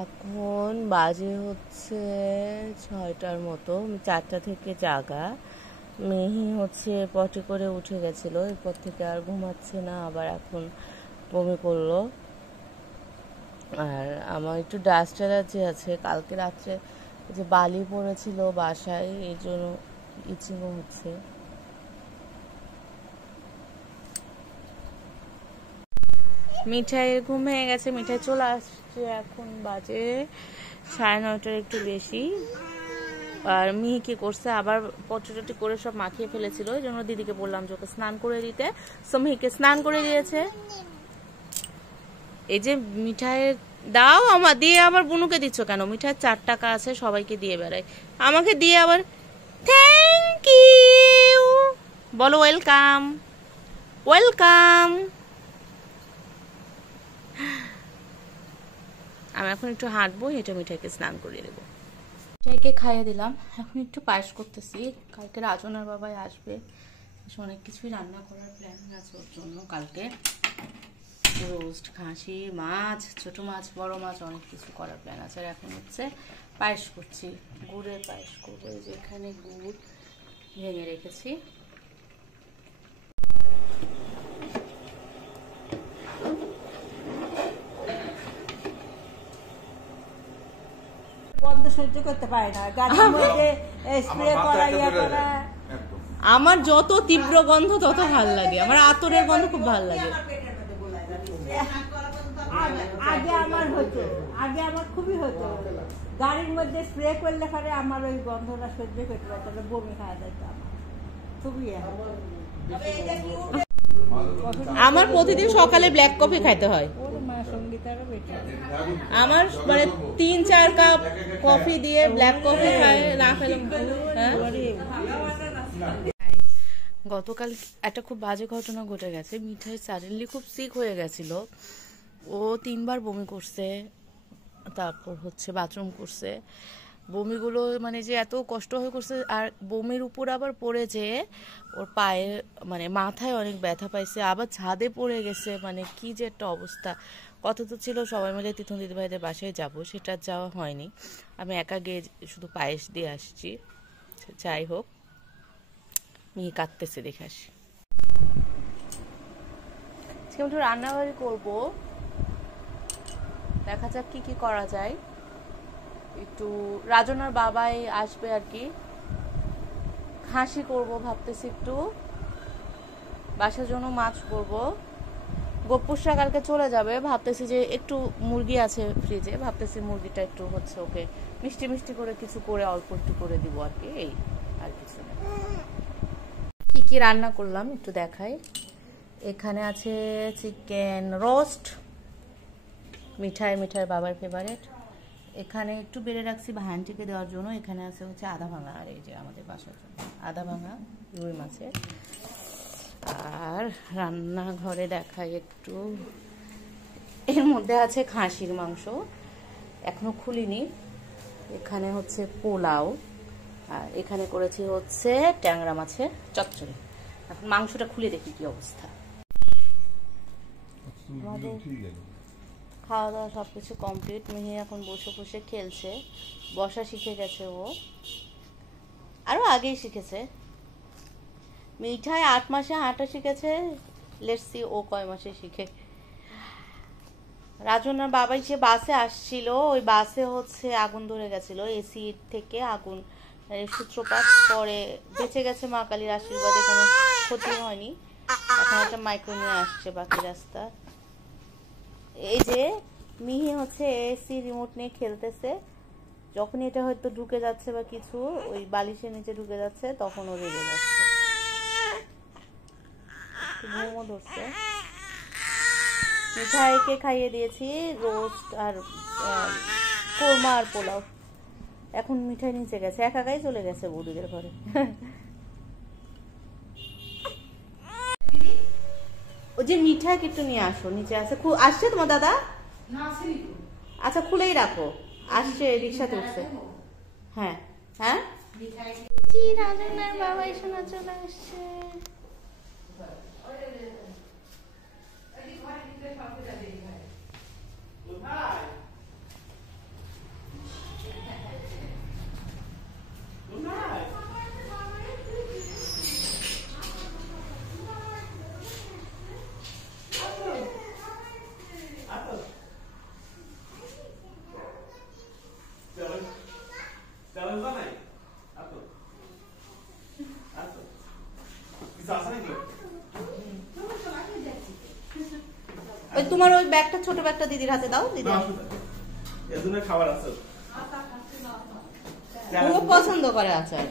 এখন বাজে হচ্ছে 6টার মতো, 4টা থেকে জাগা। মেহি হচ্ছে পটি করে উঠে গেছিল, এরপর থেকে আর ঘুমাচ্ছে না, আবার এখন বমি করলো। আর আমার একটু ডাস্ট অ্যালার্জি আছে, কালকে রাত্রে যে বালি পড়েছিল বাসায়, এই জন্য ইচিংও হচ্ছে। মিঠাইয়ের ঘুম ভেঙে গেছে, মিঠাই চলে আসছে, এখন বাজে 9:30 একটু বেশি। আর মিহি কি করছে, আবার পটি করে সব মাখিয়ে ফেলেছিল, এই জন্য দিদিকে বললাম যে ওকে স্নান করে দিতে। সো মিহিকে স্নান করে দিয়েছে। এই যে মিঠাইয়ের দাও আমার দিয়ে, আবার বুনুকে দিচ্ছ কেন? মিঠাই 4 টাকা আছে, সবাইকে দিয়ে বেড়ায়, আমাকে দিয়ে আবার থ্যাংক ইউ বলো। Welcome welcome. আমি এখন একটু হাঁটবো, হেঁটে মিঠাইকে স্নান করিয়ে দেবো। মিঠাইকে খাইয়ে দিলাম, এখন একটু পায়েস করতেছি। কালকে রাজনার বাবাই আসবে, অনেক কিছুই রান্না করার প্ল্যান আছে ওর জন্য। কালকে রোস্ট, খাসি, মাছ, ছোট মাছ, বড় মাছ, অনেক কিছু করার প্ল্যান আছে। আর এখন হচ্ছে পায়েস করছি, গুড়ের পায়েস করবো। এই যে এখানে গুড় ভেঙে রেখেছি। গন্ধ সহ্য করতে পারে না, গাড়ির মধ্যে স্প্রে করা, ইয়া করা। আমার যত তীব্র গন্ধ তত ভাল লাগে, আমার আতরের গন্ধ খুব ভাল লাগে। আগে আমার খুবই হতো, গাড়ির মধ্যে স্প্রে করলে পরে আমার ওই গন্ধটা সহ্য করতে পারতো না, বমি খাওয়া যেত আমার খুবই। আমার প্রতিদিন সকালে ব্ল্যাক কফি খাইতে হয়। আমার মানে 3-4 কাপ কফি দিয়ে ব্ল্যাক কফি খাই না খেলে। গতকাল একটা খুব বাজে ঘটনা ঘটে গেছে। মিঠাই সাডেনলি খুব সিক হয়ে গেছিল, ও 3 বার বমি করছে, তারপর হচ্ছে বাথরুম করছে। বমিগুলো মানে যে এত কষ্ট হয়ে করছে, আর বমির উপর আবার পড়ে যে ওর পায়ে মানে মাথায় অনেক ব্যথা পাইছে, আবার ছাদে পড়ে গেছে। মানে কি যে একটা অবস্থা। কথা তো ছিল সবাই মিলে তিথুন দিদিভাইদের বাসায় যাব, সেটা যাওয়া হয়নি। আমি একা গিয়ে শুধু পায়েস দিয়ে আসছি। যাই হোক, মিহি কাঁদতেছে দেখে আসি। আজকে একটু রান্নাবাড়ি করবো, দেখা যাক কি কি করা যায়। একটু রাজনার বাবাই আসবে আর কি, খাসি করব ভাবতেছি, একটু বাসার জন্য মাছ করব। গোপুসরা কালকে চলে যাবে, ভাবতেছি যে একটু মুরগি আছে ফ্রিজে, ভাবতেছি মুরগিটা একটু হচ্ছে ওকে মিষ্টি মিষ্টি করে কিছু করে অল্প একটু করে দিব আর কি, এই আর কিছু না। কি কি রান্না করলাম একটু দেখাই। এখানে আছে চিকেন রোস্ট, মিঠাইয়ের বাবার ফেভারিট। এখানে একটু বেড়ে রাখছি ভাইয়ানটিকে দেওয়ার জন্য। এখানে আছে হচ্ছে আদা ভাঙা, আর এই যে আমাদের বাসার জন্য আদা ভাঙা রুই মাছের। আর রান্নাঘরে দেখাই একটু, এর মধ্যে আছে খাসির মাংস, এখনো খুলিনি। এখানে হচ্ছে পোলাও, আর এখানে করেছি হচ্ছে ট্যাংরা মাছের চচ্চড়ি। এখন মাংসটা খুলে দেখি কি অবস্থা। আমাদের খাওয়া দাওয়া সবকিছু কমপ্লিট। মেহি এখন বসে বসে খেলছে, বসা শিখে গেছে ও, আরো আগেই শিখেছে। মিঠাই 8 মাসে হাঁটা শিখেছে, লেটস সি ও কয় মাসে শিখে। রাজনার বাবাই যে বাসে আসছিল, ওই বাসে হচ্ছে আগুন ধরে গেছিল, এসি থেকে আগুন সূত্রপাত, পরে বেঁচে গেছে মা কালীর আশীর্বাদে, কোনো ক্ষতি হয়নি। এখন একটা মাইক্রো নিয়ে আসছে বাকি রাস্তা। এই যে মিহি হচ্ছে এসি রিমোট নিয়ে খেলতেছে, যখনই এটা হয়তো ঢুকে যাচ্ছে বা কিছু ওই বালিশের নিচে ঢুকে যাচ্ছে, তখন ও রেগে যাচ্ছে, ঘুমও ধরছে। মিঠাইকে খাইয়ে দিয়েছি রোস্ট আর কোরমা আর পোলাও। এখন মিঠাই নিচে গেছে, একাই চলে গেছে বৌদিদের ঘরে। ও যে মিঠাই একটু নিয়ে আসো, নিচে আছে। আসছে তোমার দাদা? আচ্ছা খুলেই রাখো, আসছে, রিক্সাতে উঠছে। হ্যাঁ হ্যাঁ, রাজনার বাবা শোনা চলে আসছে। তোমার ওই ব্যাগটা, ছোট ব্যাগটা দিদির হাতে দাও। দিদি এজন্য খাবার আছে, খুব পছন্দ করে আচার।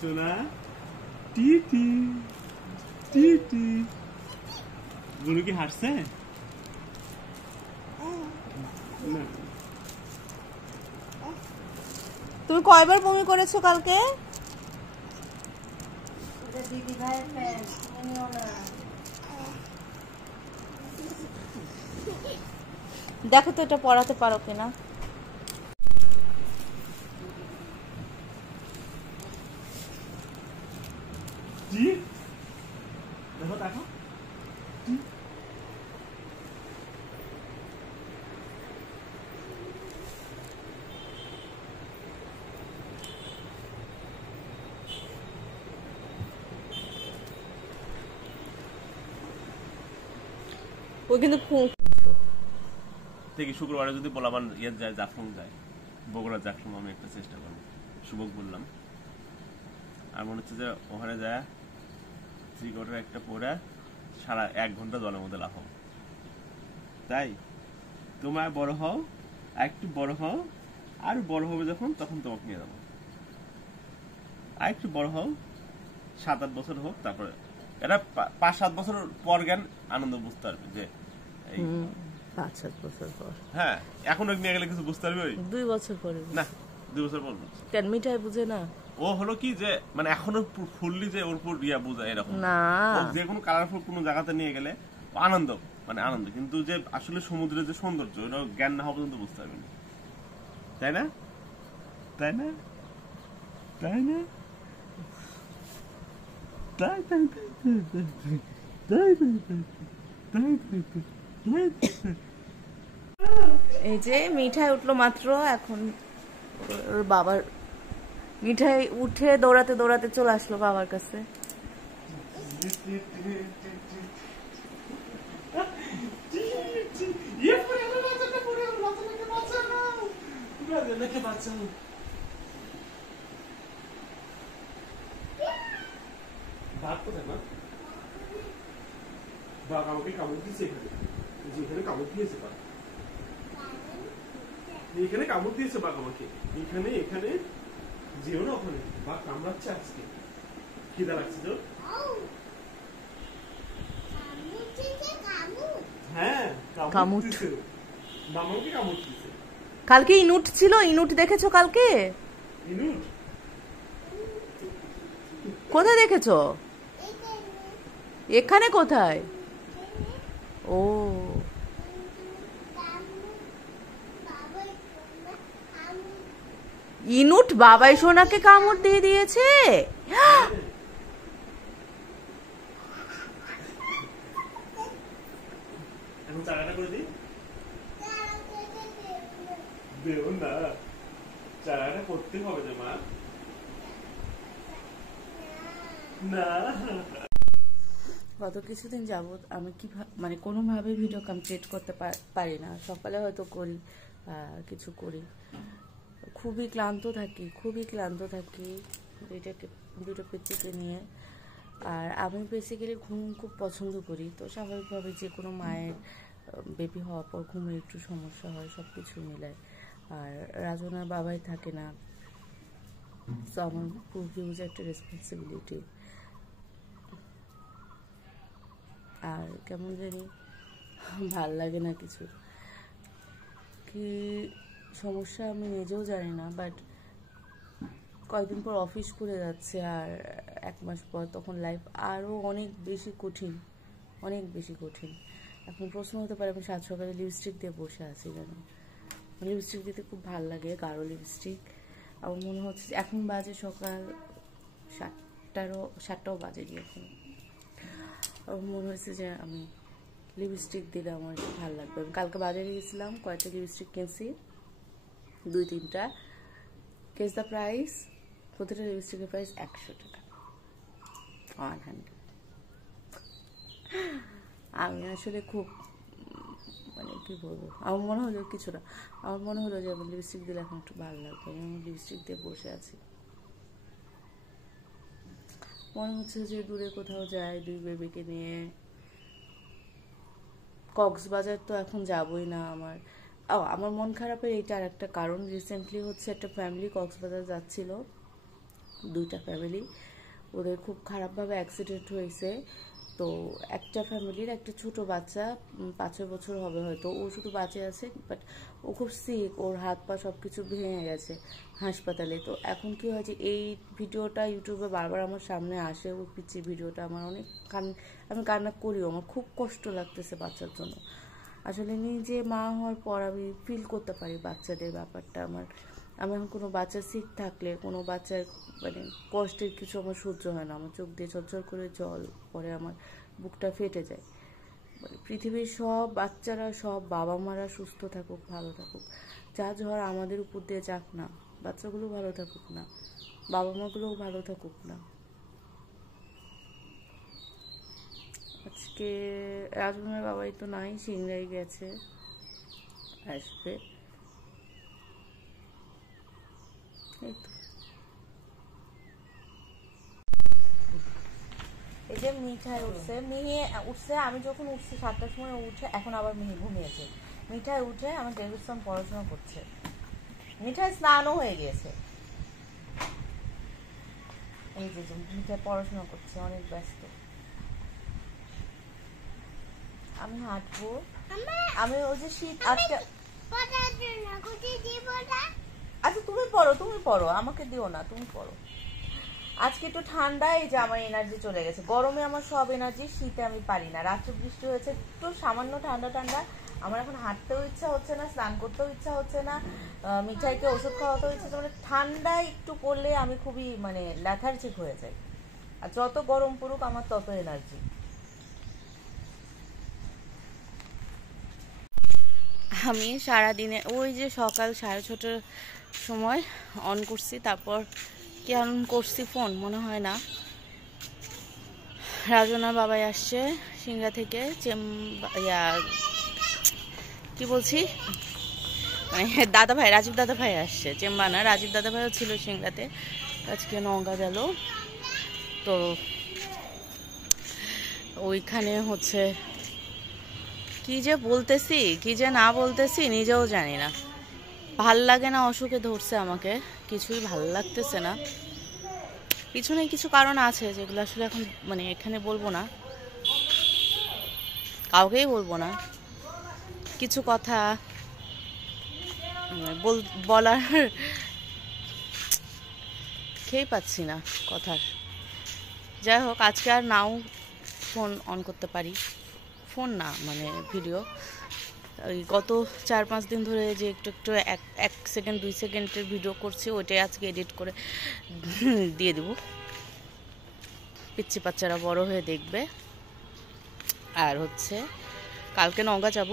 সোনা টিটি টিটি গুরু কি হাসছে? তুমি কয়বার বমি করেছো কালকে? দিদি ভাইয়ের প্যান্ট নিও না। দেখো তো এটা পড়াতে পারো কিনা। জি দেখো দেখো ও কিন্তু দেখি শুক্রবারে যদি বলাবান ইয়ে যায়, জাফলং যায়, বগুড়া জাফলং আমি একটা চেষ্টা করবো। শুভক বললাম, আর মনে হচ্ছে যে ওখানে যায় শ্রীকোটের একটা পরে সারা 1 ঘন্টা জলের মধ্যে লাফাও। তাই তোমার বড় হও, একটু বড় হও, আর বড় হবে যখন তখন তোমাকে নিয়ে যাবো। আর একটু বড় হও, 7-8 বছর হোক, তারপরে এটা 5-7 বছর পর জ্ঞান আনন্দ বুঝতে পারবে যে 5-7 বছর পর। হ্যাঁ, এখন নিয়ে গেলে কিছু বুঝতে পারবে। ওই 2 বছর পরে না, 2 বছর পর কেন মিঠাই বুঝে না? ও হলো কি যে মানে এখনো ফুললি যে ওর উপর ইয়া বোঝা এরকম না, যে কোনো কালারফুল কোনো জায়গাতে নিয়ে গেলে আনন্দ, মানে আনন্দ, কিন্তু যে আসলে সমুদ্রের যে সৌন্দর্য ওটা জ্ঞান না হওয়া পর্যন্ত বুঝতে পারবে না। তাই না? তাই না? তাই না? তাই তাই তাই তাই তাই তাই তাই তাই। এই যে মিঠাই উঠলো মাত্র, এখন ওর বাবার মিঠাই উঠে দৌড়াতে দৌড়াতে চলে আসলো বাবার কাছে। ভাত কোথায় মা? বাঘ আমাকে কামড় দিয়েছে এখানে, এখানে কামড় দিয়েছে বাঘ, এখানে কামড় দিয়েছে বাঘ আমাকে, এখানে এখানে যেও না, ওখানে বাঘ কামড়াচ্ছে আজকে। খিদা লাগছে তো? হ্যাঁ কামড় দিয়েছে, মামাকে কামড় দিয়েছে। কালকে ইনুট ছিল, ইনুট দেখেছো কালকে? ইনুট কোথায় দেখেছো? এখানে কোথায়? ও ইনুট বাবাই সোনাকে কামড় দিয়ে দিয়েছে। এখন চারাটা করে দিই। দেব না, চারাটা করতে হবে যে মা। না, গত কিছুদিন যাবত আমি মানে কোনোভাবে ভিডিও কমপ্লিট করতে পারি না। সকালে হয়তো করি, কিছু করি, খুবই ক্লান্ত থাকি দুটো পেটিকে নিয়ে। আর আমি বেসিক্যালি ঘুম খুব পছন্দ করি, তো স্বাভাবিকভাবে যে কোনো মায়ের বেবি হওয়ার পর ঘুমের একটু সমস্যা হয়, সব কিছু মিলায়। আর রাজনার বাবাই থাকে না, তো আমার খুব হিউজ একটা রেসপন্সিবিলিটি। আর কেমন জানি ভাল লাগে না কিছু, কি সমস্যা আমি নিজেও জানি না, বাট কয়েকদিন পর অফিস খুলে যাচ্ছে, আর 1 মাস পর তখন লাইফ আরও অনেক বেশি কঠিন, অনেক বেশি কঠিন। এখন প্রশ্ন হতে পারে আমি 7 সকালে লিপস্টিক দিয়ে বসে আছি কেন। লিপস্টিক দিতে খুব ভালো লাগে, গাঢ় লিপস্টিক। আমার মনে হচ্ছে এখন বাজে সকাল 7টাও বাজেনি এখন। আমার মনে হয়েছে যে আমি লিপস্টিক দিলে আমার একটু ভালো লাগবে। আমি কালকে বাজারে গেছিলাম, কয়েকটা লিপস্টিক কিনছি, 2-3টা। Guess the price? প্রতিটা লিপস্টিকের প্রাইস 100 টাকা, 100। আমি আসলে খুব মানে কি বলবো, আমার মনে হলো কিছুটা, আমার মনে হলো যে আমার লিপস্টিক দিলে এখন একটু ভালো লাগবে। আমি লিপস্টিক দিয়ে বসে আছি, মনে হচ্ছে যে দূরে কোথাও যাই 2 বেবিকে নিয়ে। কক্সবাজার তো এখন যাবই না। আমার মন খারাপের এইটা আর একটা কারণ, রিসেন্টলি হচ্ছে একটা ফ্যামিলি কক্সবাজার যাচ্ছিল, 2টা ফ্যামিলি, ওদের খুব খারাপভাবে অ্যাক্সিডেন্ট হয়েছে। তো একটা ফ্যামিলির একটা ছোট বাচ্চা, 5-6 বছর হবে হয়তো, ও শুধু বাঁচে আছে, বাট ও খুব সিক, ওর হাত পা সব কিছু ভেঙে গেছে হাসপাতালে। তো এখন কি হয়েছে, এই ভিডিওটা ইউটিউবে বারবার আমার সামনে আসে, ওর পিছিয়ে ভিডিওটা আমার অনেক আমি কান্না করিও, আমার খুব কষ্ট লাগতেছে বাচ্চার জন্য। আসলে নিজে মা হওয়ার পর আমি ফিল করতে পারি বাচ্চাদের ব্যাপারটা। আমি এখন কোনো বাচ্চা সিক থাকলে, কোনো বাচ্চার মানে কষ্টের কিছু আমার সহ্য হয় না, আমার চোখ দিয়ে ঝরঝর করে জল পরে, আমার বুকটা ফেটে যায়। মানে পৃথিবীর সব বাচ্চারা, সব বাবা মারা সুস্থ থাকুক, ভালো থাকুক, যা ঝড় আমাদের উপর দিয়ে যাক না, বাচ্চাগুলো ভালো থাকুক না, বাবা মাগুলোও ভালো থাকুক না। আজকে রাজনের বাবাই তো নাই, সিংড়াই গেছে, আসবে। এই তো এই যে মিঠাই উঠছে, আমি যখন উঠছি 7টার সময় উঠে, এখন আবার মিহি ঘুমিয়েছে। মিঠাই উঠে আমার ডেভিডসন পড়াশোনা করছে, মিঠাই স্নানও হয়ে গিয়েছে। এই যে মিঠাই পড়াশোনা করছে, অনেক ব্যস্ত। আমি হাঁটবো, আমি ওই যে শীত আজকে। আচ্ছা তুমি পড়ো, আমাকে দিও না, তুমি পড়ো। আজকে একটু ঠান্ডা, এই যে আমার এনার্জি চলে গেছে। গরমে আমার সব এনার্জি, শীতে আমি পারি না। রাত্রে বৃষ্টি হয়েছে, একটু সামান্য ঠান্ডা ঠান্ডা, আমার এখন হাঁটতেও ইচ্ছা হচ্ছে না, স্নান করতেও ইচ্ছা হচ্ছে না, মিঠাইকে ওষুধ খাওয়াতেও ইচ্ছা হচ্ছে। মানে ঠান্ডা একটু পড়লে আমি খুবই মানে লেথার্জিক হয়ে যাই, আর যত গরম পড়ুক আমার তত এনার্জি। আমি সারাদিনে ওই যে সকাল 6:30টার সময় অন করছি, তারপর কি অন করছি ফোন মনে হয় না। রাজনার বাবাই আসছে সিংড়া থেকে, কি বলছি মানে দাদা ভাই, রাজীব দাদা ভাই আসছে, চেম্বানা রাজীব দাদা ভাইও ছিল সিংড়াতে, আজকে নওগাঁ গেল। তো ওইখানে হচ্ছে কি যে বলতেছি, কি যে না বলতেছি নিজেও জানি না। ভাল লাগে না, অসুখে ধরছে আমাকে, কিছুই ভালো লাগতেছে না। পিছনে কিছু কারণ আছে যেগুলো আসলে এখন মানে এখানে বলবো না, কাউকেই বলবো না। কিছু কথা বলার খেয়ে পাচ্ছি না কথার। যাই হোক, আজকে আর নাও ফোন অন করতে পারি, ফোন না মানে ভিডিও। ওই গত 4-5 দিন ধরে যে একটু 1 সেকেন্ড 2 সেকেন্ডের ভিডিও করছি, ওইটাই আজকে এডিট করে দিয়ে দেবো, পিচ্ছি বাচ্চারা বড় হয়ে দেখবে। আর হচ্ছে কালকে নওগাঁ যাব,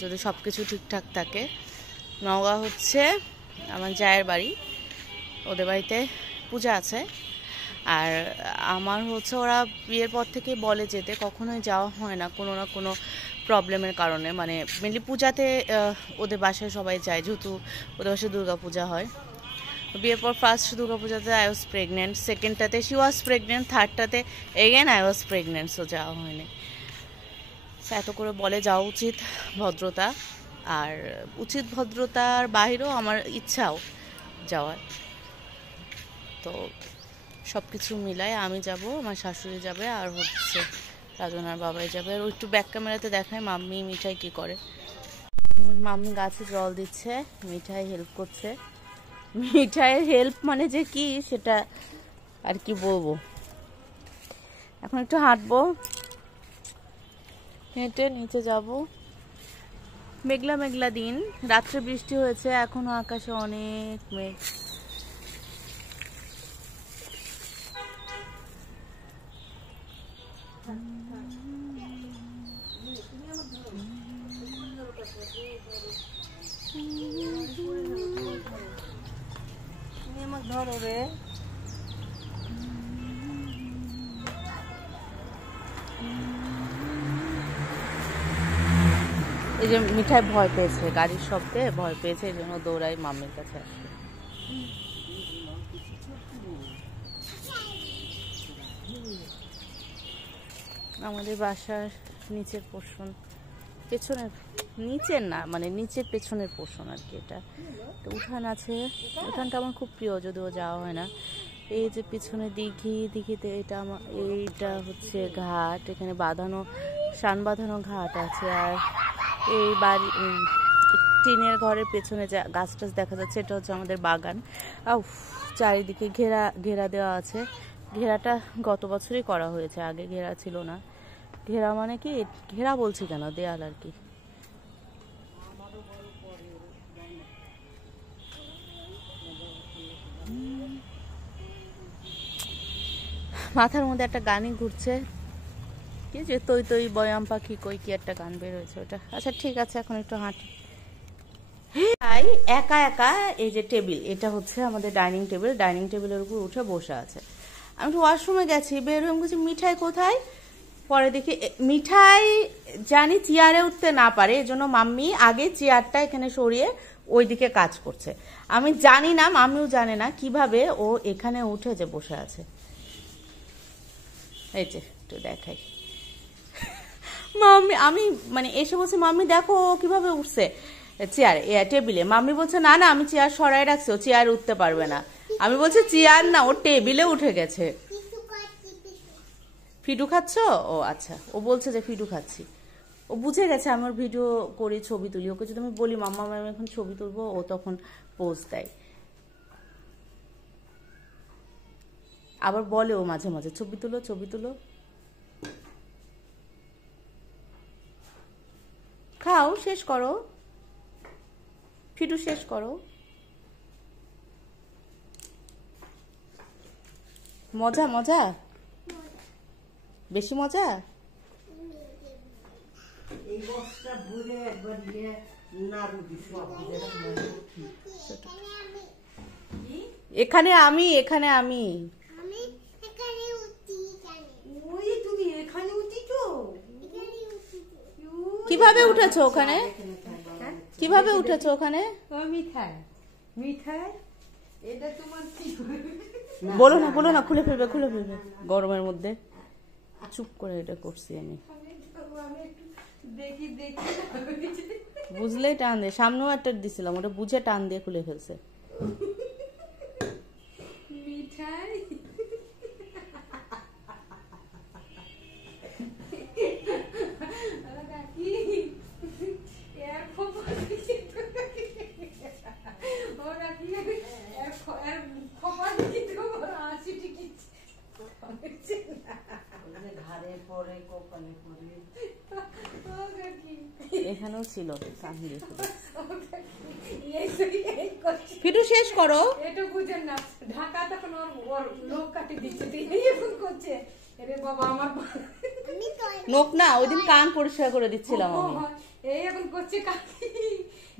যদি সব কিছু ঠিকঠাক থাকে। নওগাঁ হচ্ছে আমার জায়ের বাড়ি, ওদের বাড়িতে পূজা আছে। আর আমার হচ্ছে ওরা বিয়ের পর থেকে বলে যেতে, কখনোই যাওয়া হয় না কোনো না কোনো প্রবলেমের কারণে। মানে মেনলি পূজাতে ওদের বাসায় সবাই যায়, যেহেতু ওদের বাসায় দুর্গাপূজা হয়। বিয়ের পর ফার্স্ট দুর্গাপূজাতে আই ওয়াজ প্রেগনেন্ট, সেকেন্ডটাতে শি ওয়াজ প্রেগনেন্ট, থার্ডটাতে again I was pregnant, so যাওয়া হয়নি। এত করে বলে যাওয়া উচিত, ভদ্রতা। আর উচিত ভদ্রতার বাহিরেও আমার ইচ্ছাও যাওয়ার। তো সব কিছু মিলায় আমি যাব, আমার শাশুড়ি যাবে, আর হচ্ছে রাজনার বাবাই যাবে। আর একটু ব্যাক ক্যামেরাতে দেখায় মাম্মি মিঠাই কি করে। মাম্মি গাছে জল দিচ্ছে, মিঠাই হেল্প করছে। মিঠাইয়ের হেল্প মানে যে কি সেটা আর কি বলবো। এখন একটু হাঁটবো, হেঁটে নিচে যাব। মেঘলা মেঘলা দিন, রাত্রে বৃষ্টি হয়েছে, এখনো আকাশে অনেক মেঘ। ধরো রে, এই যে মিঠাই ভয় পেয়েছে, গাড়ির শব্দে ভয় পেয়েছে, এই জন্য দৌড়াই মাম্মির কাছে আসবে। আমাদের বাসার নিচের পোর্শন, পেছনের, নিচের না মানে নিচের পেছনের পোর্শন আর কি। এটা উঠান আছে, উঠানটা আমার খুব প্রিয়, যদিও যাওয়া হয় না। এই যে পিছনে দিঘিতে এইটা হচ্ছে ঘাট, এখানে বাঁধানো শান বাঁধানো ঘাট আছে। আর এই বাড়ি টিনের ঘরের পেছনে যা গাছ টাছ দেখা যাচ্ছে, এটা হচ্ছে আমাদের বাগান। চারিদিকে ঘেরা দেওয়া আছে। ঘেরাটা গত বছরই করা হয়েছে, আগে ঘেরা ছিল না। ঘেরা মানে কি, ঘেরা বলছি কেন, দেয়াল আর কি। মাথার মধ্যে একটা গানই ঘুরছে, কি যে তৈ তৈ বয়াম পাখি কই, কি একটা গান বের হয়েছে ওটা। আচ্ছা ঠিক আছে, এখন একটু হাঁটি। একা একা এই যে টেবিল, এটা হচ্ছে আমাদের ডাইনিং টেবিল। ডাইনিং টেবিলের উপর উঠে বসে আছে। আমি একটু ওয়াশরুমে গেছি, বের হয়ে বলছি মিঠাই কোথায়। পরে দেখি মিঠাই জানি চেয়ারে উঠতে না পারে, এজন্য মাম্মি আগে চেয়ারটা এখানে সরিয়ে ওইদিকে কাজ করছে। আমি জানি না, মাম্মিও জানে না কিভাবে ও এখানে উঠে যে বসে আছে। এই যে একটু দেখাই, মাম্মি আমি মানে এসে বলছি মাম্মি দেখো ও কিভাবে উঠছে চেয়ার টেবিলে। মাম্মি বলছে না না আমি চেয়ার সরাই রাখছি, ও চেয়ার উঠতে পারবে না। আমি বলছি চেয়ার না, ও টেবিলে উঠে গেছে। ফিডু খাচ্ছ? ও আচ্ছা, ও বলছে যে ফিডু খাচ্ছি। ও বুঝে গেছে আমি ওর ভিডিও করি, ছবি তুলি। ওকে যদি আমি বলি মাম্মা ম্যাম এখন ছবি তুলবো, ও তখন পোজ দেয়। আবার বলে ও মাঝে মাঝে ছবি তুলো ছবি তুলো। খাও, শেষ করো ফিডু, শেষ করো। মজা মজা, বেশি মজা। এখানে আমি, এখানে আমি। কিভাবে উঠেছো ওখানে? কিভাবে উঠেছো ওখানে? মিঠাই মিঠাই, এটা তোমার কি? বলো না বলো না, খুলে ফেলবে খুলে ফেলবে গরমের মধ্যে। চুপ করে এটা করছি আমি। দেখি দেখি বুঝলেই টান দিয়ে, সামনেও একটা দিছিলাম, ওটা বুঝে টান দিয়ে খুলে ফেলছে। মিঠাই এখানেও ছিল ফিটু, শেষ করো। এটা বুঝেন না, ঢাকা তখন ওর লোক কাটি দিচ্ছে, এখন করছে বাবা আমার নোক না, ওই দিন কান পরিষ্কার করে দিচ্ছিলাম আমি। এই এখন করছে কাকি,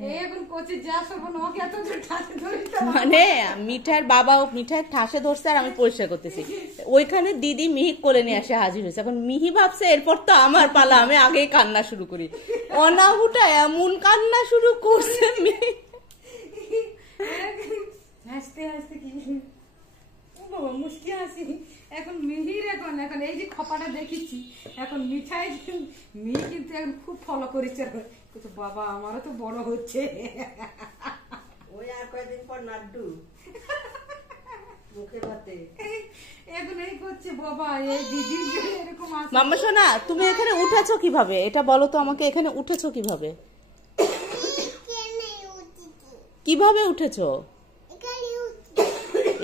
এই এখন করছে যা সব নোকে এত ঠাসে ধরে, মানে মিঠাইয়ের বাবা ও মিঠাইয়ের ঠাসে ধরছে আর আমি পরিষ্কার করতেছি। ওইখানে দিদি মিহিক কোলে নিয়ে আসে হাজির হয়েছে। এখন মিহি ভাবছে এরপর তো আমার পালা, আমি আগেই কান্না শুরু করি। অনাহুটা এমন কান্না শুরু করছে মিহি, হাসতে হাসতে কি বাবা মুশকিল হাসি। এখন মিহির এখন এখন এই যে খপাটা দেখেছি, এখন মিঠাই মিহি কিন্তু এখন খুব ফলো করেছে। কিন্তু বাবা আমারও তো বড় হচ্ছে, ওই আর কয়েকদিন পর নাড্ডু মুখে ভাতে এখন এই করছে বাবা। এই দিদির যে এরকম আছে। মাম্মা সোনা, তুমি এখানে উঠেছো কিভাবে এটা বলো তো আমাকে, এখানে উঠেছো কিভাবে? কিভাবে উঠেছো?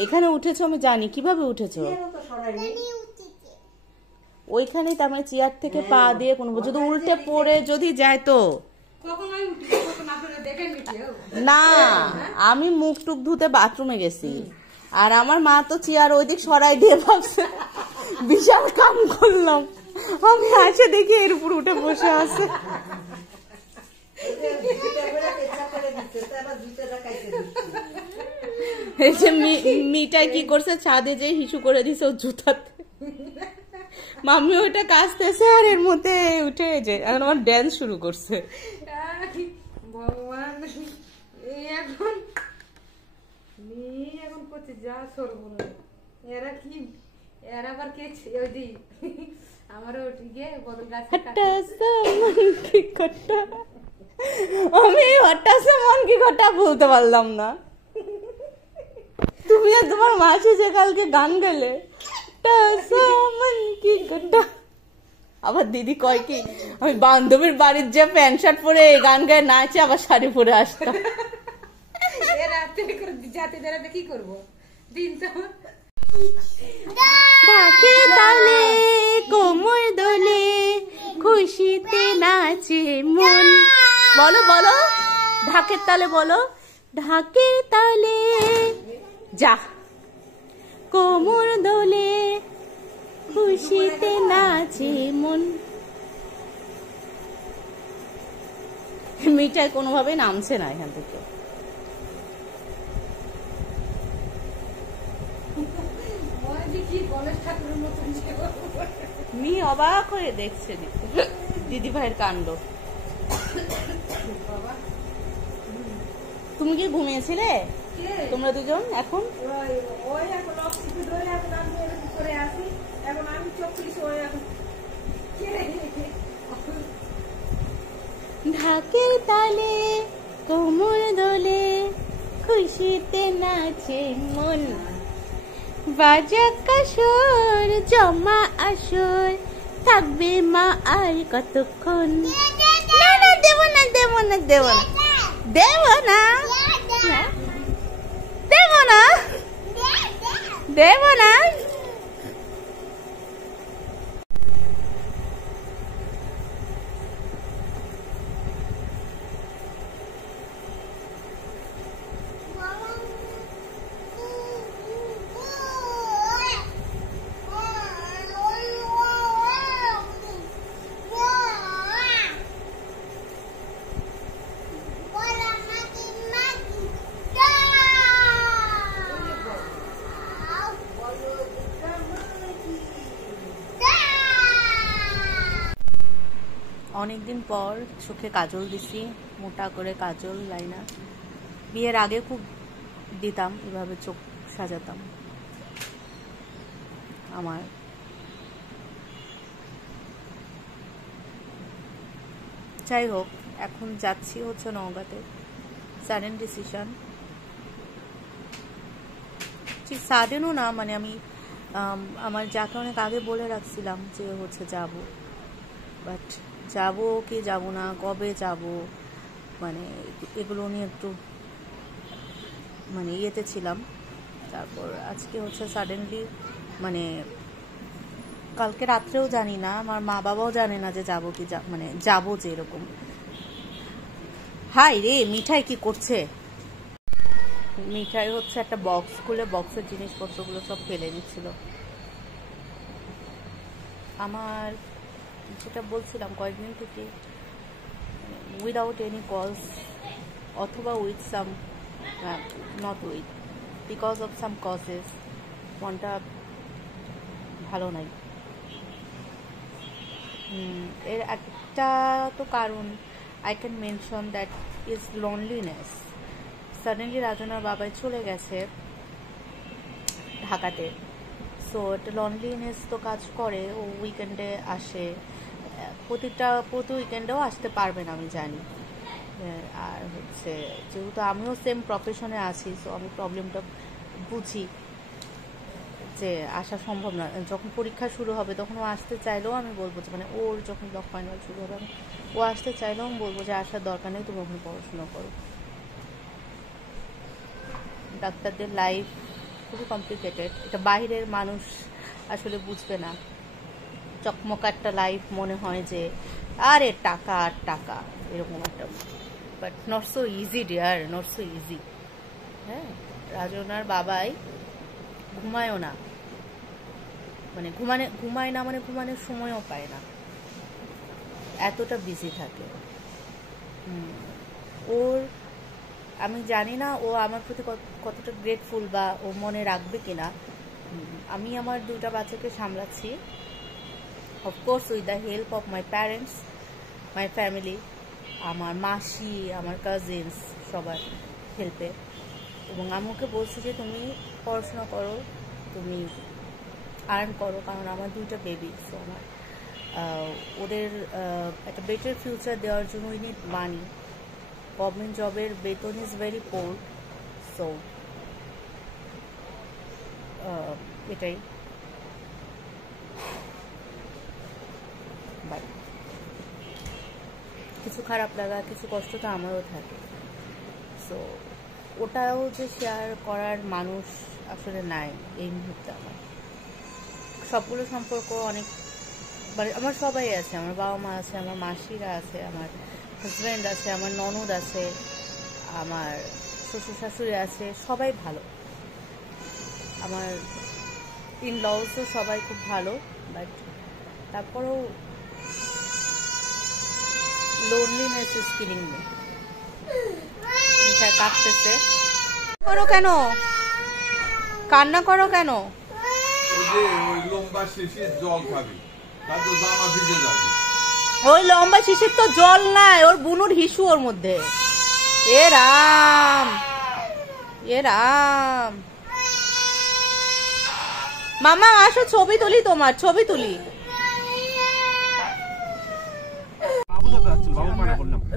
এখানে উঠেছো আমি জানি, কিভাবে উঠেছো? চেয়ারও তো সরাইনি। ওইখানে তার মানে চেয়ার থেকে পা দিয়ে কোনো যদি উল্টে পড়ে যদি যায় তো কখনোই উঠি কখন আপনারা দেখেন নাকি? না, আমি মুখ টুক ধুতে বাথরুমে গেছি আর আমার মা তো চেয়ার ওইদিক সরাই দিয়ে ভাবছে বিশাল কাম করলাম, আমি আসে দেখি এর উপর উঠে বসে আছে। জুতা করে পেঁচা করে দিচ্ছে, তারপর জুতাটা কাইটে দিচ্ছে। এই যে মিটাই কি করছে, ছাদে যে হিসু করে দিছে ও জুতাতে, মাম্মি ওইটা কাচতেছে আর এর মধ্যে উঠে যে এখন আমার ড্যান্স শুরু করছে। ভগবান, এই এখন করছে যা সরবো এরা কি, এরা আবার কে ওই দি আমারও গিয়ে বদল গাছ আমি হঠাৎ মন কি কথা বলতে পারলাম না। তুমি আর তোমার মাসি যে কালকে গান গেলে কি কথা, আবার দিদি কয় কি আমি বান্ধবীর বাড়ির যে প্যান্ট শার্ট পরে গান গায়ে নাচে আবার শাড়ি পরে আসতাম। জাতিদের কি করবো দিন তো ঢাকে তালে কোমর দোলে খুশিতে নাচে মন। বলো বলো, ঢাকের তালে বলো, ঢাকের তালে যা কোমর দোলে খুশিতে নাচে মন। মিঠাই কোনোভাবে নামছে না এখান থেকে। মি অবাক হয়ে দেখছে দিদি ভাইয়ের কাণ্ড। তুমি কি ঘুমিয়েছিলে তোমরা দুজন? এখন ওই এখন অক্সিজেন ধরে এখন আমি এরকম করে আসি, এখন আমি চোখ খুলিছি, ওই এখন ঢাকের তালে কোমর দোলে খুশিতে নাচে মন। বাজা কাসর জমা আসর থাকবে মা আর কতক্ষণ। না না দেব না দেব না দেব না দেব না দেব না দেব না। অনেকদিন পর চোখে কাজল দিছি, মোটা করে কাজল লাইনার। বিয়ের আগে খুব দিতাম, এভাবে চোখ সাজাতাম। আমার যাই হোক, এখন যাচ্ছি হচ্ছে নওগাঁতে। সাডেন ডিসিশন, ঠিক সাডেনও না, মানে আমি আমার যাকে অনেক আগে বলে রাখছিলাম যে হচ্ছে যাব, বাট যাবো কি যাব না, কবে যাব, মানে এগুলো নিয়ে একটু মানে ইয়েতে ছিলাম। তারপর আজকে হচ্ছে সাডেনলি, মানে কালকে রাত্রেও জানি না, আমার মা বাবাও জানে না যে যাবো কি, মানে যাবো যে এরকম। হাই রে, মিঠাই কি করছে? মিঠাই হচ্ছে একটা বক্স খুলে বক্সের জিনিসপত্রগুলো সব ফেলে দিচ্ছিল। আমার যেটা বলছিলাম কয়েকদিন থেকে, উইদাউট এনি কজ অথবা with some, not with, because of some causes মনটা ভালো নাই। এর একটা তো কারণ I can mention that is loneliness. Suddenly রাজনার বাবাই চলে গেছে ঢাকাতে, সো একটা লনলিনেস তো কাজ করে। ও উইকেন্ডে আসে, প্রতি উইকেন্ডেও আসতে পারবে না আমি জানি। আর হচ্ছে যেহেতু আমিও সেম প্রফেশনে আছি, সো আমি প্রবলেমটা বুঝি যে আসা সম্ভব না। যখন পরীক্ষা শুরু হবে তখন ও আসতে চাইলেও আমি বলবো যে, মানে ওর যখন ব্লক ফাইনাল শুরু হবে ও আসতে চাইলেও আমি বলবো যে আসার দরকার নেই, তুমি ওখানে পড়াশোনা করো। ডাক্তারদের লাইফ খুবই কমপ্লিকেটেড। এটা বাইরের মানুষ আসলে বুঝবে না। চকমকা একটা লাইফ মনে হয় যে আরে টাকা আর টাকা, এরকম একটা, but not so easy dear, not so easy. হ্যাঁ, রাজনার বাবাই ঘুমায়ও না, মানে ঘুমায় না মানে ঘুমানোর সময়ও পায় না, এতটা বিজি থাকে। ওর আমি জানি না ও আমার প্রতি কতটা গ্রেটফুল বা ও মনে রাখবে কিনা। আমি আমার 2টা বাচ্চাকে সামলাচ্ছি, of course with the help of my parents, my family, আমার মাসি, আমার কাজিনস, সবার হেল্পে। এবং আমি ওকে বলছি যে তুমি পড়াশোনা করো, তুমি আর্ন করো, কারণ আমার 2টা বেবি, সো আমার ওদের একটা বেটার ফিউচার দেওয়ার জন্য উই নিড মানি। গভর্নমেন্ট জবের বেতন ইজ ভেরি পোর, সো এটাই। বাট কিছু খারাপ লাগা, কিছু কষ্ট তো আমারও থাকে, সো ওটাও যে শেয়ার করার মানুষ আসলে নাই এই মুহূর্তে। আমার সবগুলো সম্পর্ক অনেক, মানে আমার সবাই আছে, আমার বাবা মা আছে, আমার মাসিরা আছে, আমার হাজব্যান্ড আছে, আমার ননদ আছে, আমার শ্বশুর শাশুড়ি আছে, সবাই ভালো। আমার ইন লসও সবাই খুব ভালো, বাট তারপরেও লোনলিনেস ইজ কিলিং মি। মিঠাই কাঁদতেছে। করো কেন, কান্না করো কেন? ওই লম্বা শিশির তো জল নাই, ওর বুনুর হিসু ওর মধ্যে। এ রাম, এ রাম। মামা আসো, ছবি তুলি, তোমার ছবি তুলি।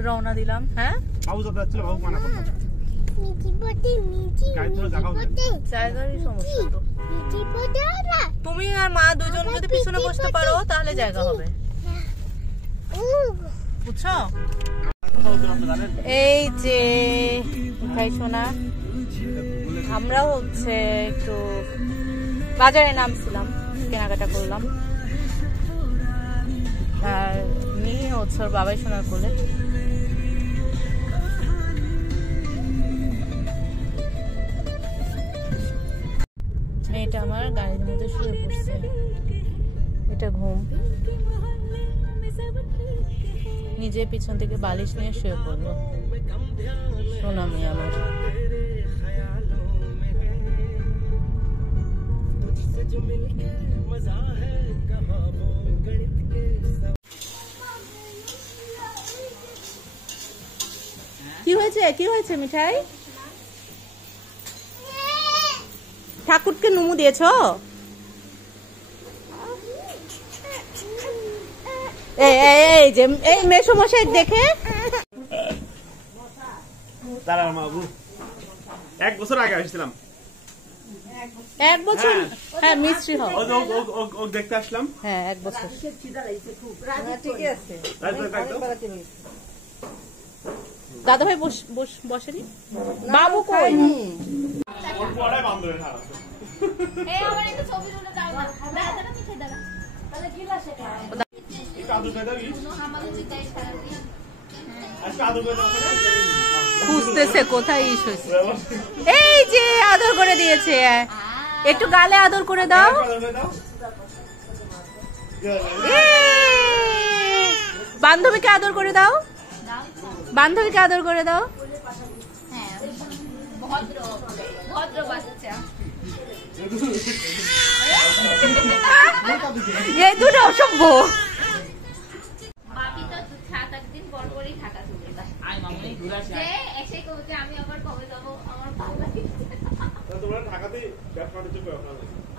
রওনা দিলাম। হ্যাঁ, জায়গারই সমস্যা তো। তুমি আর মা দুজন যদি পিছনে বসতে পারো তাহলে জায়গা হবে, বুঝছো? এই যে ভাই সোনা, আমরা হচ্ছে একটু বাজারে নামছিলাম, কেনাকাটা করলাম, আর নিয়ে হচ্ছে ওর বাবাই সোনার কোলে। মেয়েটা আমার গাড়ির মধ্যে শুয়ে পড়ছে, এটা ঘুম। নিজে পিছন থেকে বালিশ নিয়ে শুয়ে পড়লো সোনা মেয়ে আমার। কি হয়েছে, কি হয়েছে মিঠাই? ঠাকুরকে নুমু দিয়েছ? এই যে এই মেসমশাই দেখে। এক বছর আগে আসছিলাম, 1 বছর। হ্যাঁ, মিস্ত্রি হও। ও দেখতে আসলাম। হ্যাঁ, 1 বছর। দাদা ভাই বসেনি, বাবু কই? খুঁজতেছে কোথায় ইস হয়েছে। এই যে আদর করে দিয়েছে, একটু গালে আদর করে দাও। বান্ধবীকে আদর করে দাও, বান্ধবীকে আদর করে দাও। এই দুটো অসভ্য।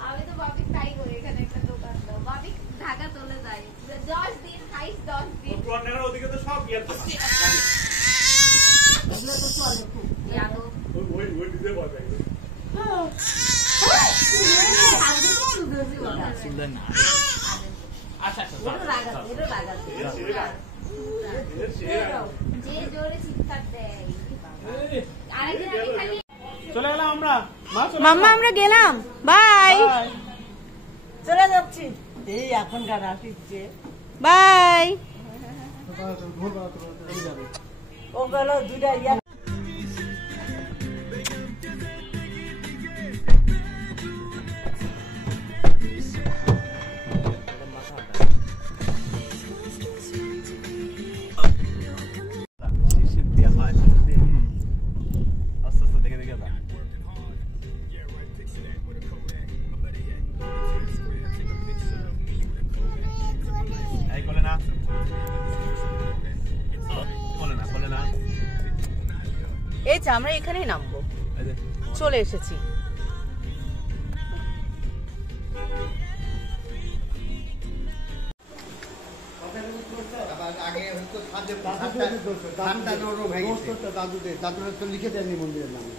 আমি তো বাবি তাই করি, এখানে একটা দোকান দাও, বাবি ঢাকা চলে যায় 10 দিন, 10 দিন। ওদিকে তো সব এগুলো তো চলে খুব ইয়াদো। ওই দিতে পারবে। চলে গেলাম আমরা। মাম্মা আমরা গেলাম, বাই চলে যাচ্ছি, এই এখনকার আসছে বাই। ও গেল দুইটা আস্তে আস্তে দেখে দেখে যা। এই কোলে না, কোলে না। এই যে আমরা এখানেই নামবো, এই যে চলে এসেছি। দাদুরা তো লিখে দেননি মন্দিরের নামে,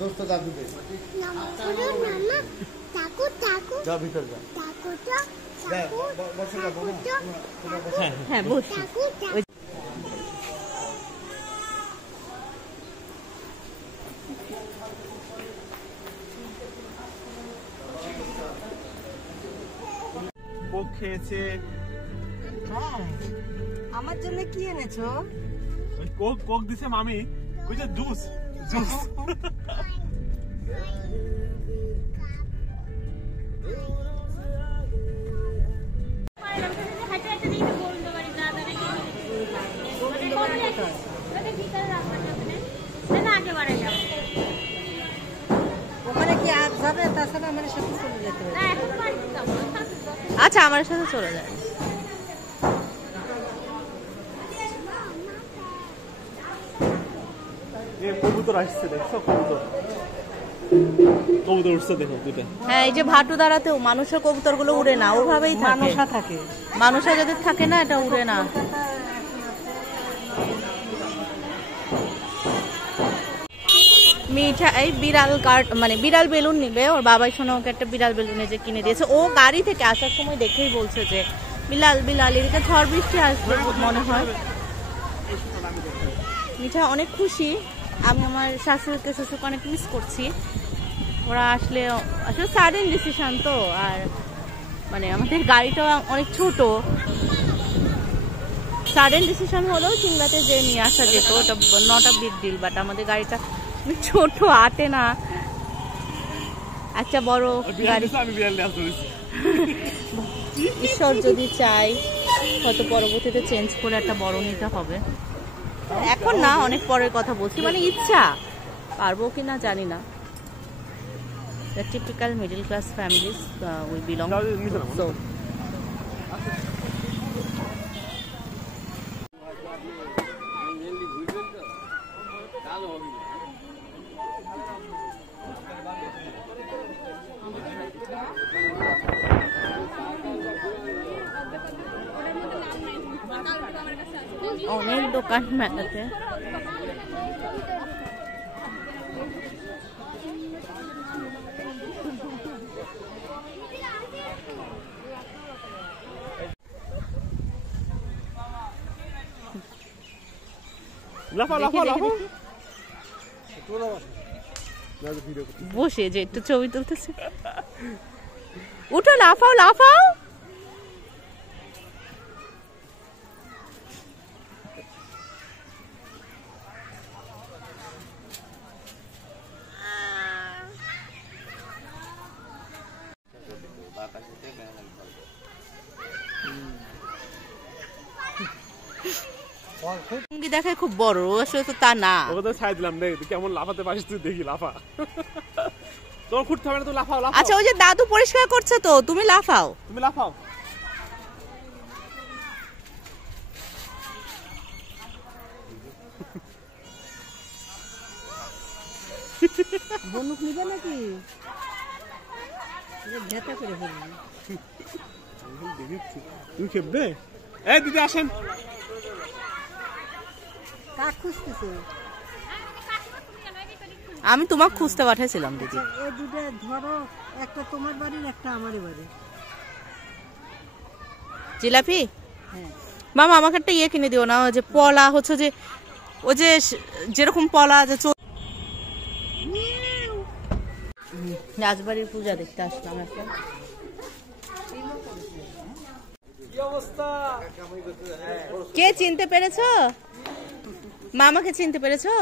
দোস্ত দাদুদের। যা ভিতর যা, বসে যাবো না, হ্যাঁ বস। কোক খেয়েছে। আমার জন্য কি এনেছো? ওই কোক কোক দিছে মামি, ওই যে জুস জুস। ওখানে কি আর যাবে? তাছাড়া আমার সাথে চলে যেতে হবে। আচ্ছা আমার সাথে চলে যায়। কবুতর আসছে, দেখছো কবুতর, কবুতর উঠছে দেখো দুইটা। হ্যাঁ এই যে ভাটু দাঁড়াতেও মানুষের কবুতর গুলো উড়ে না, ওভাবেই মানুষা থাকে, মানুষের যাদের থাকে না এটা উড়ে না। মিঠা এই বিড়াল কার্ড মানে বিড়াল বেলুন নিবে, ওর বাবাই শোনা ওকে একটা বিড়াল বেলুন যে কিনে দিয়েছে। ও গাড়ি থেকে আসার সময় দেখেই বলছে যে বিলাল বিলাল, এদিকে ঝড় বৃষ্টি আসবে মনে হয়। মিঠা অনেক খুশি, আমি আমার শাশুড়িকে শ্বশুরকে অনেক মিস করছি। ওরা আসলে আসলে সাডেন ডিসিশন তো, আর মানে আমাদের গাড়িটা অনেক ছোট, সাডেন ডিসিশন হলেও সিংলাতে যে নিয়ে আসা যেত, ওটা not a big deal, but আমাদের গাড়িটা ছোট আটে না। একটা বড় গাড়ি ঈশ্বর যদি চাই হয়তো পরবর্তীতে চেঞ্জ করে একটা বড় নিতে হবে, এখন না, অনেক পরের কথা বলছি, মানে ইচ্ছা পারবো কিনা জানি না। Typical middle class families we belong, so অনেক দোকান মেলাতে। লাফা লাফা লাফা, বসে যে একটু ছবি তুলতেছে। উঠো, লাফাও লাফাও। লুঙ্গি দেখায় খুব বড়, আসলে তো তা না। ওকে তো ছাই দিলাম, দেখ কেমন লাফাতে পারিস তুই, দেখি লাফা। তোমার খুঁড়তে হবে না, তো লাফাও লাফাও। আচ্ছা ওই যে দাদু পরিষ্কার করছে তো, তুমি লাফাও। তুমি লাফাও। বন্দুক নিবে নাকি? ঝেঁটা করে ফেলবি। তুমি খেপবে? এই দিদি আসেন। কাক খুঁজতেছে। আমি তোমাকে খুঁজতে পাঠাইছিলাম দিদি। এই দুটো ধরো, একটা তোমার বাড়ির, একটা আমাদের বাড়ি। জিলাপি? হ্যাঁ। মামা আমাকে একটা ইয়ে কিনে দিও না, ওই যে পলা হচ্ছে যে ওই যে যেরকম পলা যে রাজবাড়ির পূজা দেখতে আসলাম এখন। কে চিনতে পেরেছো? মামাকে চিনতে পেরেছো?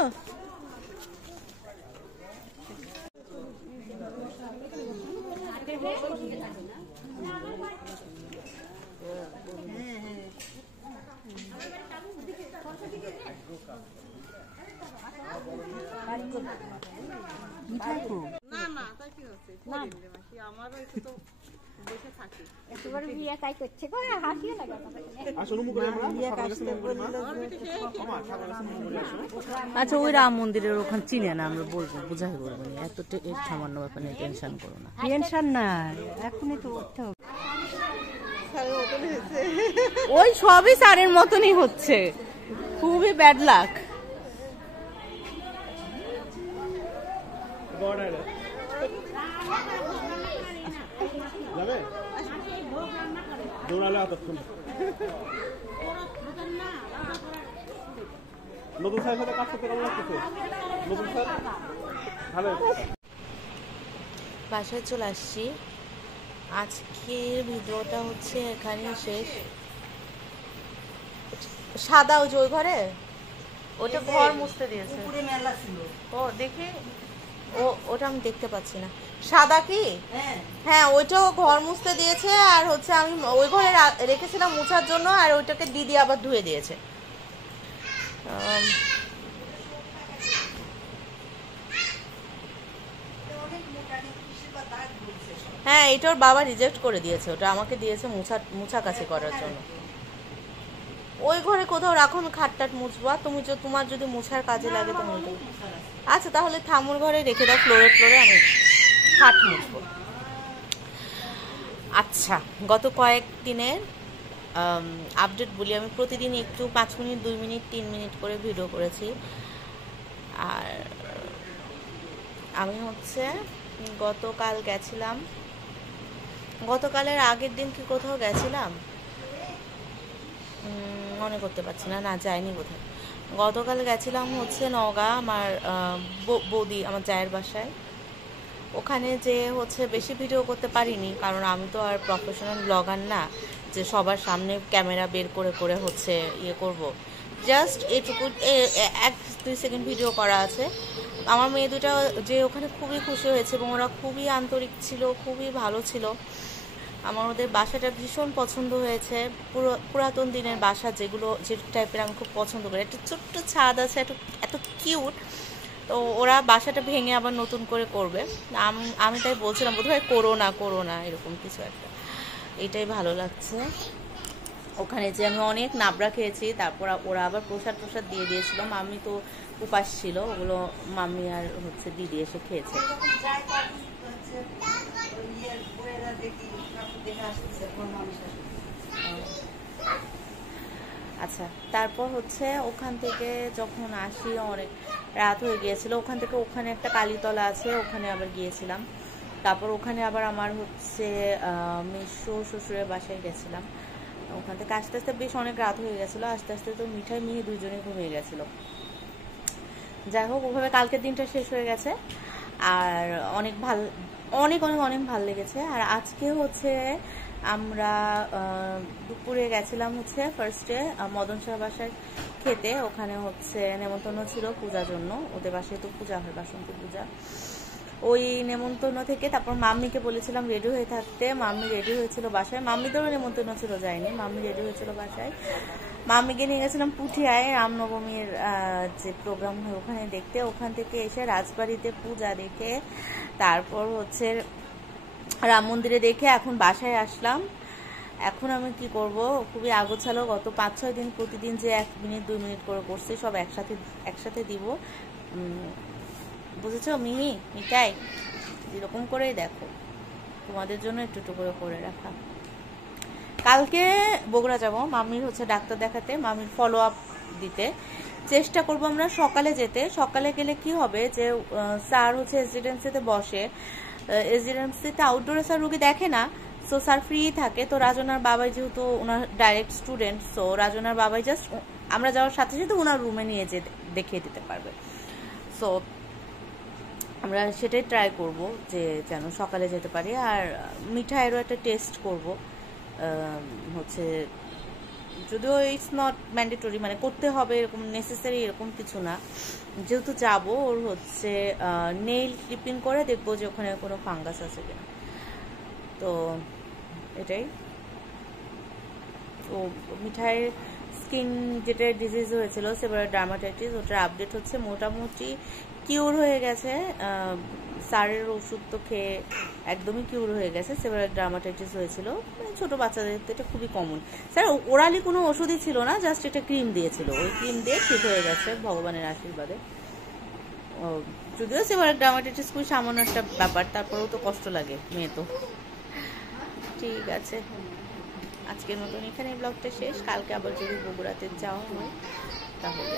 আচ্ছা, ওই রাম মন্দিরের ওখানে চিনে না, আমরা বলবো, বুঝাই বলবো না, এত সামান্য ব্যাপার নিয়ে টেনশন করো না। টেনশন নাই, এখনই তো উঠতে হবে। ওই সবই স্যারের মতনই হচ্ছে, খুবই ব্যাড লাক। নতুন স্যারের সাথে কাজ করতে কেমন লাগতেছে? নতুন স্যার ভালো। বাসায় চলে আসছি, আজকের ভিডিওটা হচ্ছে এখানে শেষ। সাদা ওই যে ওই ঘরে ওটা ঘর মুছতে দিয়েছে, ও দেখি, ওটা আমি দেখতে পাচ্ছি না। সাদা কি? হ্যাঁ, ওইটাও ঘর মুছতে দিয়েছে, আর হচ্ছে আমি ওই ঘরে রেখেছিলাম মুছার জন্য, আর ওইটাকে দিদি আবার ধুয়ে দিয়েছে। হ্যাঁ, এটা ওর বাবা রিজেক্ট করে দিয়েছে, ওটা আমাকে দিয়েছে মুছাকাছি করার জন্য। ওই ঘরে কোথাও রাখো, আমি খাটটাট মুছবো, তুমি তোমার যদি মুছার কাজে লাগে তুমি। আচ্ছা, তাহলে ঠামুর ঘরে রেখে দাও, ফ্লোরে ফ্লোরে আমি খাট মুছবো। আচ্ছা, গত কয়েকদিনের আপডেট বলি। আমি প্রতিদিন একটু 5 মিনিট, 2 মিনিট, 3 মিনিট করে ভিডিও করেছি। আর আমি হচ্ছে গতকাল গেছিলাম, গতকালের আগের দিন কি কোথাও গেছিলাম মনে করতে পারছি না, না যাইনি কোথাও। গতকাল গেছিলাম হচ্ছে নওগাঁ, আমার বৌদি, আমার জায়ের বাসায়। ওখানে যে হচ্ছে বেশি ভিডিও করতে পারিনি, কারণ আমি তো আর প্রফেশনাল ব্লগার না যে সবার সামনে ক্যামেরা বের করে করে হচ্ছে ইয়ে করব। জাস্ট এটুকু 1-2 সেকেন্ড ভিডিও করা আছে। আমার মেয়ে দুটা যে ওখানে খুবই খুশি হয়েছে, এবং ওরা খুবই আন্তরিক ছিল, খুবই ভালো ছিল। আমার ওদের বাসাটা ভীষণ পছন্দ হয়েছে, পুরাতন দিনের বাসা যেগুলো, যে টাইপের আমি খুব পছন্দ করি। একটা ছোট্ট ছাদ আছে, এত কিউট। তো ওরা বাসাটা ভেঙে আবার নতুন করে করবে। আমি তাই বলছিলাম বোধহয় করো না এরকম কিছু একটা। এটাই ভালো লাগছে। ওখানে যে আমি অনেক নাবড়া খেয়েছি, তারপর ওরা আবার প্রসাদ দিয়ে দিয়েছিল। মাম্মি তো উপাস ছিল, ওগুলো মাম্মি আর হচ্ছে দিদি এসে খেয়েছে। আচ্ছা, তারপর হচ্ছে ওখান থেকে যখন আসি অনেক রাত হয়ে গিয়েছিল। ওখান থেকে ওখানে একটা কালীতলা আছে, ওখানে আবার গিয়েছিলাম। তারপর ওখানে আবার আমার হচ্ছে মেসো শ্বশুরের বাসায় গেছিলাম। ওখান থেকে আস্তে আস্তে বেশ অনেক রাত হয়ে গেছিলো। আস্তে আস্তে তো মিঠাই মিহি দুজনে ঘুমিয়ে গেছিলো। যাই হোক, ওভাবে কালকের দিনটা শেষ হয়ে গেছে, আর অনেক ভাল লেগেছে। আর আজকে হচ্ছে আমরা দুপুরে গেছিলাম হচ্ছে ফার্স্টে মদন শাহ বাসায় খেতে। ওখানে হচ্ছে নেমন্তন্ন ছিল পূজার জন্য, ওদের বাসায় তো পূজা হয়, বাসন্তী পূজা। ওই নেমন্তন্ন থেকে তারপর মাম্মিকে বলেছিলাম রেডি হয়ে থাকতে। মাম্মি রেডি হয়েছিল বাসায়, মাম্মিদেরও নেমন্তন্ন ছিল, যায়নি, মাম্মি রেডি হয়েছিল বাসায়। মাম্মিকে নিয়ে গেছিলাম পুঠিয়ায় রামনবমীর যে প্রোগ্রাম হয় ওখানে দেখতে। ওখান থেকে এসে রাজবাড়িতে পূজা দেখে তারপর হচ্ছে রাম মন্দিরে দেখে এখন বাসায় আসলাম। এখন আমি কি করব, খুবই আগোছালো। গত 5-6 দিন প্রতিদিন যে 1 মিনিট 2 মিনিট করে করছি, সব একসাথে দিব, বুঝেছো? মিঠাই এরকম করেই দেখো, তোমাদের জন্য একটু করে রাখা। কালকে বগুড়া যাব মামির হচ্ছে ডাক্তার দেখাতে, মামির ফলো আপ দিতে। চেষ্টা করব আমরা সকালে যেতে। সকালে গেলে কি হবে যে স্যার হচ্ছে রেসিডেন্সিতে বসে, রেসিডেন্সিতে আউটডোরে স্যার রুগী দেখে না, সো স্যার ফ্রি থাকে। তো রাজনার বাবাই যেহেতু ওনার ডাইরেক্ট স্টুডেন্ট, সো রাজনার বাবাই জাস্ট আমরা যাওয়ার সাথে সাথে ওনার রুমে নিয়ে যেয়ে দেখিয়ে দিতে পারবে। সো আমরা সেটাই ট্রাই করব যে যেন সকালে যেতে পারি। আর মিঠাইয়েরও একটা টেস্ট করব, হচ্ছে যদিও ইটস নট ম্যান্ডেটরি, মানে করতে হবে এরকম নেসেসারি এরকম কিছু না। যেহেতু যাবো, ওর হচ্ছে নেইল ক্লিপিং করে দেখবো যে ওখানে কোনো ফাঙ্গাস আছে কিনা। তো এটাই। ও মিঠাইয়ের স্কিন যেটা ডিজিজ হয়েছিল সেবারেট ডার্মাটাইটিস, ওটার আপডেট হচ্ছে মোটামুটি কিউর হয়ে গেছে। স্যারের ওষুধ তো খেয়ে একদমই কিউর হয়ে গেছে। সেবারেট ডার্মাটাইটিস হয়েছিল ছোট বাচ্চাদের, তো এটা খুবই কমন। স্যার ওরালি কোনো ওষুধই ছিল না, জাস্ট এটা ক্রিম দিয়েছিল, ওই ক্রিম দিয়ে ঠিক হয়ে গেছে ভগবানের আশীর্বাদে। যদিও সেবারেট ডার্মাটাইটিস খুবই সামান্য একটা ব্যাপার, তারপরেও তো কষ্ট লাগে, মেয়ে তো। ঠিক আছে, আজকের মতন এখানে ব্লগটা শেষ। কালকে আবার যদি বগুড়াতে যাওয়া হয় তাহলে